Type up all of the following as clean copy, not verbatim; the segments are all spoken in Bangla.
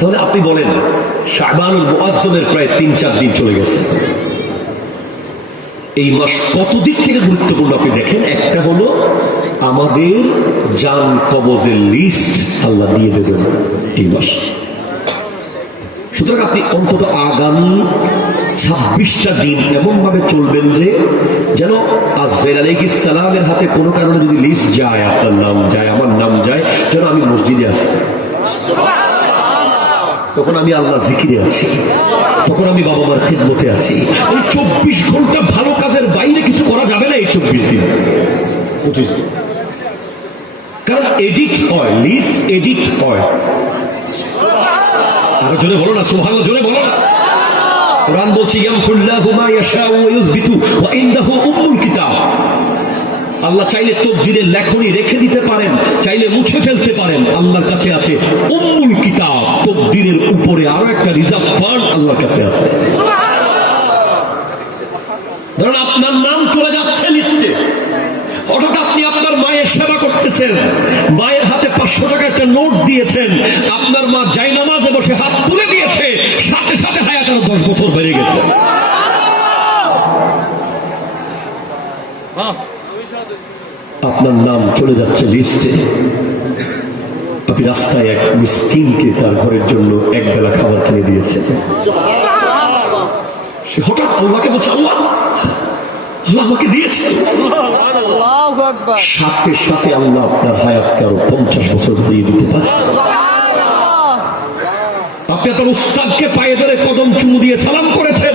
তাহলে আপনি বলেন শাবানুল মুআজ্জমের প্রায় ৩-৪ দিন চলে গেছে। এই মাস কত দিক থেকে গুরুত্বপূর্ণ আপনি দেখেন। একটা হলো আমাদের জান কবজের লিস্ট আল্লাহ দিয়ে দেবেন এই মাস। সুতরাং আপনি অন্তত আগামী ২৬টা দিন এমন ভাবে চলবেন যে যেন আজরাইল আলাইহিস সালামের হাতে কোনো কারণে যদি লিস্ট যায়, আপনার নাম যায়, আমার নাম যায়, যেন আমি মসজিদে আছি, তখন আমি আল্লাহ জিকিরে আছি, তখন আমি বাবা মার খিদমতে আছি। এই ২৪ ঘন্টা ভালো কাজের বাইরে কিছু করা যাবে না এই ২৪ দিন। কারণ এডিট হয়, লিস্ট এডিট হয়। আরো জোরে বলো না সুবহানাল্লাহ, জোরে বলো না। কোরআন বলছে ইয়ামহুল্লাহু মা ইয়াশাউ ওয়া ইউযবিতু ওয়া ইনদাহু উম্মুল কিতাব। আল্লাহ চাইলে তকদিরের লেখনী রেখে দিতে পারেন, চাইলে মুছে ফেলতে পারেন। আল্লাহর কাছে আছে উম্মুল কিতাব, তকদিরের উপরে আরো একটা রিজার্ভ ফান্ড আল্লাহর কাছে আছে। ধরুন আপনার নাম চলে যাচ্ছে লিস্টে, হঠাৎ আপনি আপনার মায়ের সেবা করতেছেন, মায়ের হাতে ৫০০ টাকা একটা নোট দিয়েছেন, আপনার মা জায়নামাজে বসে হাত তুলে দিয়েছে, সাথে সাথে হায়াত আরো ১০ বছর বেড়ে গেছে। আপনার নাম চলে যাচ্ছে লিস্টে। আপনি রাস্তায় এক মিসকিনকে তার ঘরের জন্য এক বেলা খাবার কিনে দিয়েছে। সে হঠাৎ আল্লাহকে বলছে আল্লাহ আমাকে দিয়েছে, সাথে সাথে আল্লাহ আপনার হায়াতকে আরো ৫০ বছর বাড়িয়ে দিতে পারে। আপনি আপনার উস্তাদকে পায়ে ধরে কদম চুমু দিয়ে সালাম করেছেন,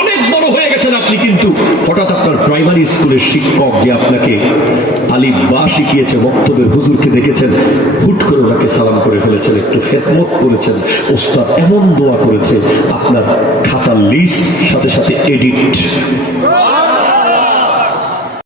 অনেক বড় হয়ে গেছেন আপনি, কিন্তু হঠাৎ আপনার প্রাইমারি স্কুলের শিক্ষক যে আপনাকে আলিফ বা শিখিয়েছে, বক্তব্যের হুজুরকে দেখেছেন, হুট করে ওনাকে সালাম করে ফেলেছেন, একটু খেদমত করেছেন, উস্তাদ এমন দোয়া করেছে, আপনার খাতার লিস্ট সাথে সাথে এডিট।